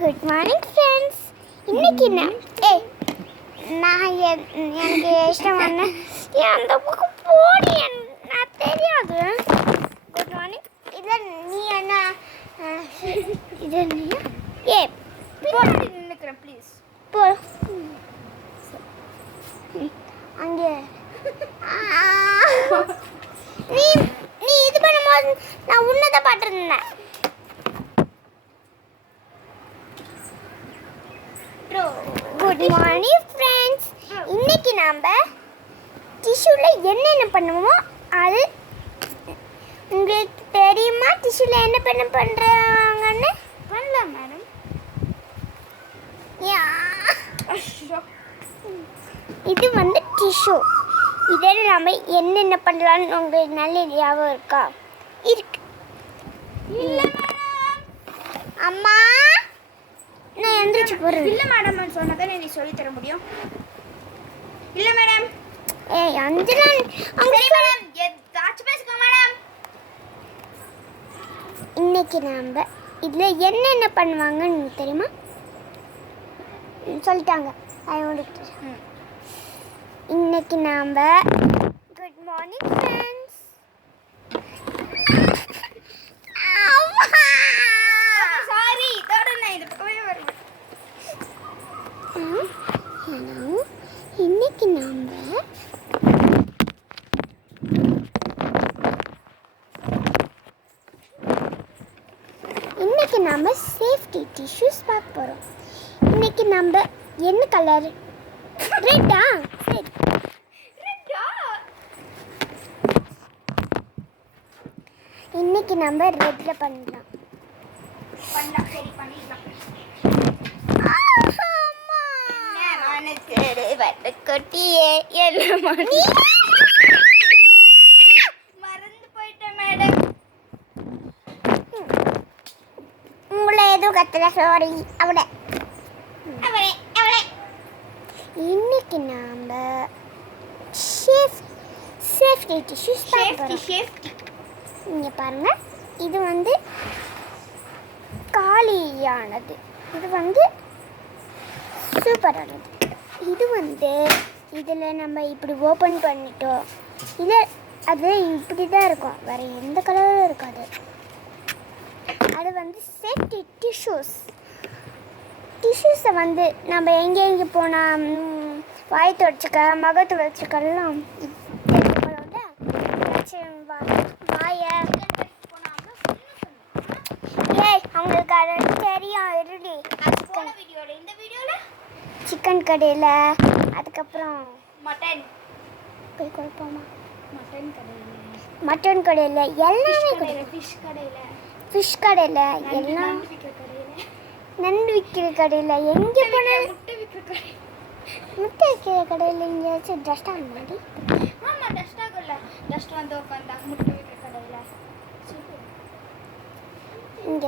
Good morning friends. இன்னைக்கு நான் எனக்கு இஷ்டமான அந்த பக்கம் போடி நான் தெரியாது. Good morning. இதில் நீ என்ன இது நீ பின்னாடி நின்னுக்கிறேன் ப்ளீஸ். போ அங்கே நீ நீ இது பண்ணும்போது நான் உன்னதை பார்த்துருந்தேன். Good morning friends. இன்னைக்கு நாம் டிஷ்யூவில் என்னென்ன பண்ணுவோமோ அது உங்களுக்கு தெரியுமா? டிஷ்யூவில் என்ன பண்ணுறாங்கன்னு பண்ணலாம் மேடம். இது வந்து டிஷ்யூ. இதில் நம்ம என்னென்ன பண்ணலான்னு உங்களுக்கு நல்ல ஞாபகம் இருக்கா? இருக்கு. இல்லை மேடம். அம்மா நான் எந்திரிச்சு போகிறேன். இல்லை மேடம் சொன்னதானே நீ சொல்லித் தர முடியும். இல்லை மேடம். ஏய் அஞ்சனா அங்கே மேடம் ஏதாச்சும் பேசுங்க மேடம். இன்னைக்கு நாம் இதில் என்னென்ன பண்ணுவாங்கன்னு தெரியுமா? சொல்லிட்டாங்க. இன்னைக்கு நாம் குட் மார்னிங் ஃப்ரெண்ட்ஸ். சாரி இதோட நான் இது போய் வரேன். இன்னைக்கு நாம் சேஃப்டி டிஷ்யூஸ் பார்க்க போகிறோம். இன்னைக்கு நம்ம என்ன கலர்? ரெட்டா? சரி. இன்னைக்கு நம்ம ரெட்ல பண்ணலாம். சரி பண்ணிடலாம். கொட்டியே மறந்து போயிட்டேன் மேடம். உங்களை எதுவும் கத்தல. சாரி. அவளை இன்னைக்கு நாம சேஃப்டி டிஷ்யூஸ் சேஃப்டி இங்கே பாருங்க. இது வந்து காலியானது. இது வந்து சூப்பரானது. இது வந்து இதில் நம்ம இப்படி ஓப்பன் பண்ணிட்டோம். இது அது இப்படி தான் இருக்கும், வேறு எந்த கலரும் இருக்காது. அது வந்து சேஃப்டி டிஷ்யூஸை வந்து நம்ம எங்கே போனால் வாய் துடைச்சிக்க, முகத்தை வச்சுக்கலாம். வாயை ஏய் அவங்களுக்கு அது தெரியும். இருடி. இந்த வீடியோவில் சிக்கன் கடையில், அதுக்கப்புறம் மட்டன் போய் கொடுப்போமா? மட்டன் கடையில், மட்டன் கடையில் எல்லாமே கடையில், ஃபிஷ் கடையில் எல்லாம், நண்டு விற்கிற கடையில், எங்கே போனாலும் முட்டை விற்கிற கடையில் எங்கேயாச்சும் டஸ்ட் ஆக மாதிரி. ஆமாம் டஸ்ட் ஆகல. டஸ்ட் வந்து உட்காந்தா முட்டை விற்கிற கடையில். இங்கே